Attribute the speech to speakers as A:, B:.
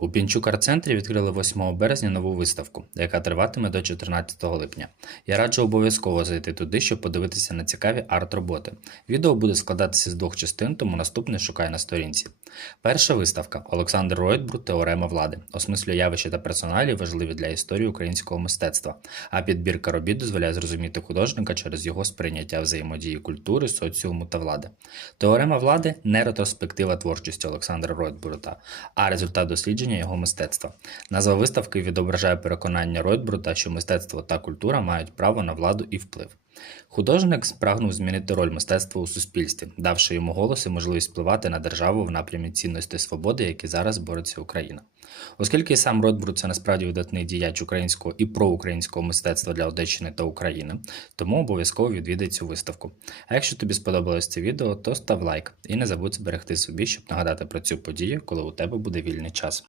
A: У Пінчук арт-центрі відкрили 8 березня нову виставку, яка триватиме до 14 липня. Я раджу обов'язково зайти туди, щоб подивитися на цікаві арт-роботи. Відео буде складатися з двох частин, тому наступне шукай на сторінці. Перша виставка Олександр Ройтбруд Теорема влади осмислює явища та персоналі, важливі для історії українського мистецтва. А підбірка робіт дозволяє зрозуміти художника через його сприйняття взаємодії культури, соціуму та влади. Теорема влади не ретроспектива творчості Олександра Ройтбрута, а результат дослідження його мистецтва. Назва виставки відображає переконання Ройтбрута, що мистецтво та культура мають право на владу і вплив. Художник спрагнув змінити роль мистецтва у суспільстві, давши йому голос і можливість впливати на державу в напрямі цінності свободи, які зараз бореться Україна. Оскільки сам Ротбруд це насправді видатний діяч українського і проукраїнського мистецтва для Одещини та України, тому обов'язково відвідай цю виставку. А якщо тобі сподобалось це відео, то став лайк і не забудь зберегти собі, щоб нагадати про цю подію, коли у тебе буде вільний час.